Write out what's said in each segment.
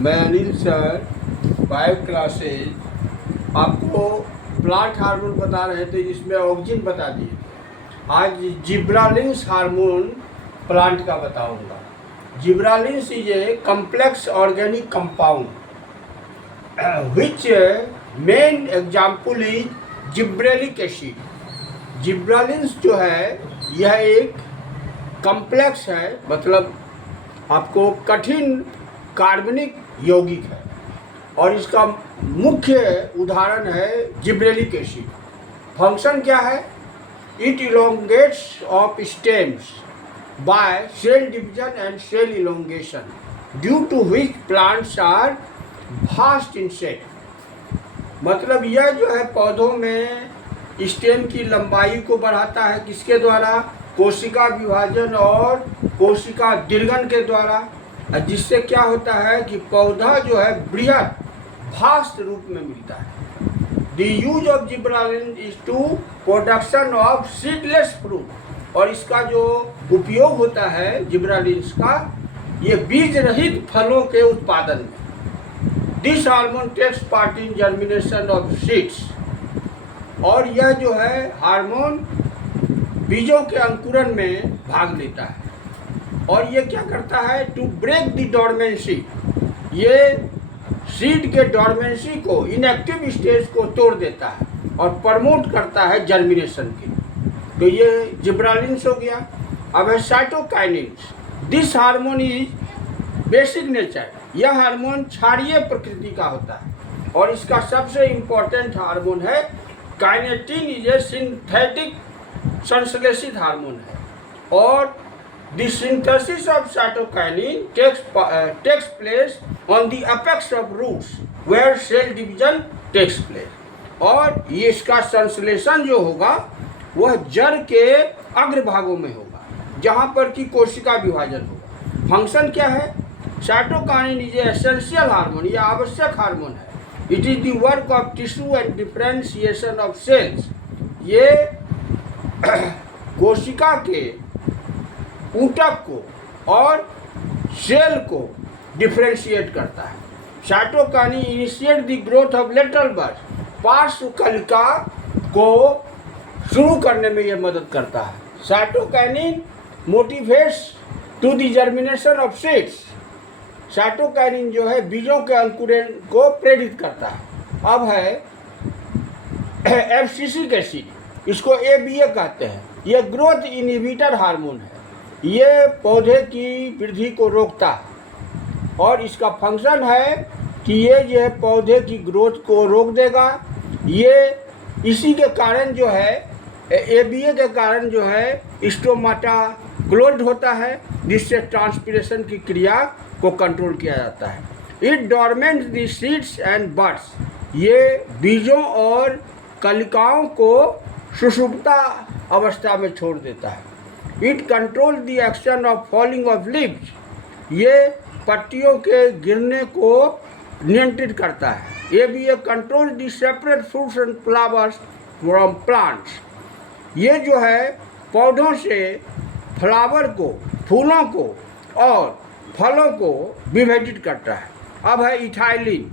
मैं Anil sir 5 classes आपको plant hormone बता रहे थे, जिसमें ऑक्सिन बता दिए। आज जिब्रालिंस हार्मोन प्लांट का बताऊंगा। Gibberellins is a complex organic compound which main example is gibberellic acid. Gibberellins जो है यह एक कम्प्लेक्स है, मतलब आपको कठिन कार्बनिक यौगिक है, और इसका मुख्य उदाहरण है जिब्रेलिक एसिड। फंक्शन क्या है? It elongates of stems by cell division and cell elongation, due to which plants are vast in set. मतलब यह जो है पौधों में स्टेम की लंबाई को बढ़ाता है, किसके द्वारा? कोशिका विभाजन और कोशिका दीर्घन के द्वारा, जिससे क्या होता है कि पौधा जो है बृहद वास्ट रूप में मिलता है। The use of gibberellin is to production of seedless fruit, और इसका जो उपयोग होता है जिब्रालिन्स का, ये बीज रहित फलों के उत्पादन में। This hormone takes part in germination of seeds, और यह जो है हार्मोन बीजों के अंकुरन में भाग लेता है। और ये क्या करता है? टू ब्रेक द डॉर्मेंसी, ये सीड के डॉर्मेंसी को, इनएक्टिव स्टेज को तोड़ देता है और प्रमोट करता है जर्मिनेशन की। तो ये जिब्रालिन्स हो गया। अब है cytokinins. This hormone is basic nature. यह हार्मोन क्षारीय प्रकृति का होता है, और इसका सबसे इम्पोर्टेंट हार्मोन है काइनेटिन। इज ए सिंथेटिक संश्लेषित हार्मोन है, और the synthesis of cytokinin takes place on the apex of roots where cell division takes place. और ये इसका संश्लेषण जो होगा वह जड़ के अग्रभागों में होगा, जहाँ पर कि कोशिका विभाजन होगा। फंक्शन क्या है? साइटोकाइनिन इज एसेंशियल हार्मोन, यह आवश्यक हार्मोन है। It is the work of tissue and differentiation of cells. ये कोशिका के ऊतक को और सेल को डिफरेंशिएट करता है। Cytokinin initiate the growth of lateral buds, पार्श्व कलिका को शुरू करने में यह मदद करता है। Cytokinin motivates to the germination of seeds. Cytokinin जो है बीजों के अंकुरण को प्रेरित करता है। अब है एब्सिसिक एसिड, इसको ABA कहते हैं। यह ग्रोथ इनहिबिटर हार्मोन है, ये पौधे की वृद्धि को रोकता है, और इसका फंक्शन है कि ये जो है पौधे की ग्रोथ को रोक देगा। ये इसी के कारण जो है ABA के कारण जो है स्टोमाटा क्लोज्ड होता है, जिससे ट्रांसपिरेशन की क्रिया को कंट्रोल किया जाता है। It dormant the seeds and buds, ये बीजों और कलिकाओं को सुषुप्ता अवस्था में छोड़ देता है। It control the action of falling of leaves, ये पत्तियों के गिरने को नियंत्रित करता है। ABA control the separate fruits and flowers from plants, ये जो है पौधों से फ्लावर को, फूलों को और फलों को विभाजित करता है। अब है इथाइलिन।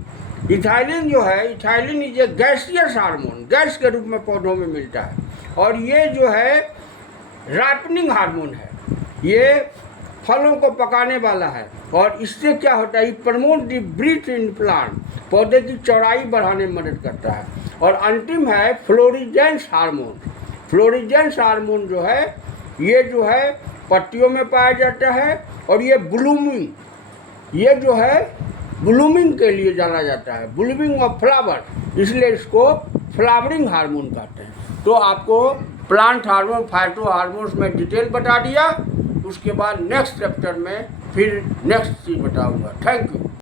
इथाइलिन जो है, ethylene is a gaseous hormone, gas के रूप में पौधों में मिलता है, और ये जो है राइपनिंग हार्मोन है। ये फलों को पकाने वाला है, और इससे क्या होता है? Promote the breadth in plant, पौधे की चौड़ाई बढ़ाने में मदद करता है। और अंतिम है फ्लोरिजेंस हार्मोन। फ्लोरिजेंस हार्मोन जो है, ये जो है पत्तियों में पाया जाता है, और ये ब्लूमिंग, ये जो है ब्लूमिंग के लिए जाना जाता है, ब्लूमिंग ऑफ फ्लावर, इसलिए इसको फ्लावरिंग हार्मोन कहते हैं। तो आपको प्लांट हार्मोन, फाइटो हार्मोन्स में डिटेल बता दिया। उसके बाद नेक्स्ट चैप्टर में फिर नेक्स्ट चीज़ बताऊंगा। Thank you.